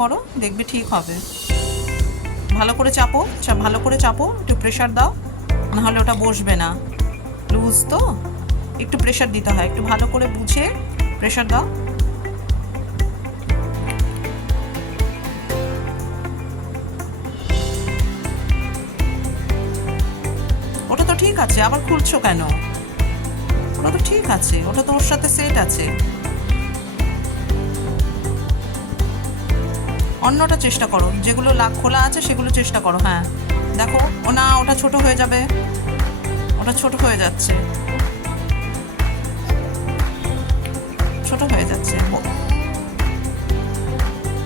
করো, দেখবে ঠিক হবে। ভালো করে চাপো ভালো করে চাপো, একটু প্রেশার দাও, নাহলে ওটা বসবে না। লুজ তো? একটু প্রেশার দিতে হয়, একটু ভালো করে বুঝে প্রেশার দাও। ওটা তো ঠিক আছে, আবার খুলছো কেন? ওটা তো ঠিক আছে, ওটা তো ওর সাথে সেট আছে। অন্যটা চেষ্টা করো। যেগুলো লাগ খোলা আছে সেগুলো চেষ্টা করো হ্যাঁ। দেখো, ও না, ওটা ছোট হয়ে যাবে। ওটা ছোট হয়ে যাচ্ছে। ছোট হয়ে যাচ্ছে।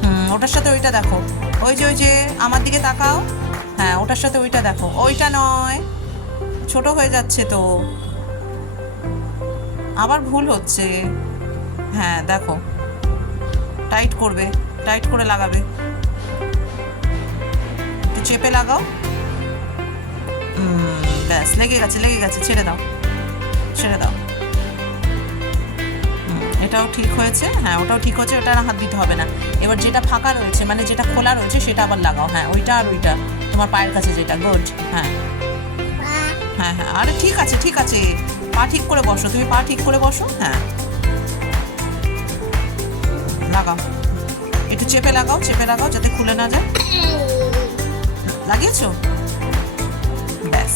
হুম, ওটার সাথে ওইটা দেখো। ওই যে ওই যে, আমার দিকে তাকাও। হ্যাঁ ওটার সাথে ওইটা দেখো। ওইটা নয়। ছোট হয়ে যাচ্ছে তো। আবার ভুল হচ্ছে। হ্যাঁ দেখো। টাইট করবে। টাইট করে লাগাবে। একটু চেপে লাগাও। ব্যাস, লেগে গেছে লেগে গেছে, ছেড়ে দাও। ছেড়ে দাও। এটাও ঠিক হয়েছে। হ্যাঁ ওটাও ঠিক হয়েছে, ওটা হাত দিতে হবে না। এবার যেটা ফাঁকা রয়েছে মানে যেটা খোলা রয়েছে, সেটা আবার লাগাও। হ্যাঁ ওইটা আর ওইটা। তোমার পায়ের কাছে যেটা গুড হ্যাঁ। হ্যাঁ হ্যাঁ আরে ঠিক আছে ঠিক আছে। পা ঠিক করে বসো, তুমি পা ঠিক করে বসো হ্যাঁ। লাগাও। একটু চেপে লাগাও চেপে লাগাও যাতে খুলে না যায়। লাগিয়েছো? ব্যাস।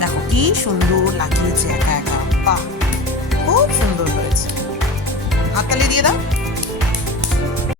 দেখো কি সুন্দর লাগিয়েছে একা একা। বাহ, খুব সুন্দর হয়েছে। হাততালি দিয়ে দাও।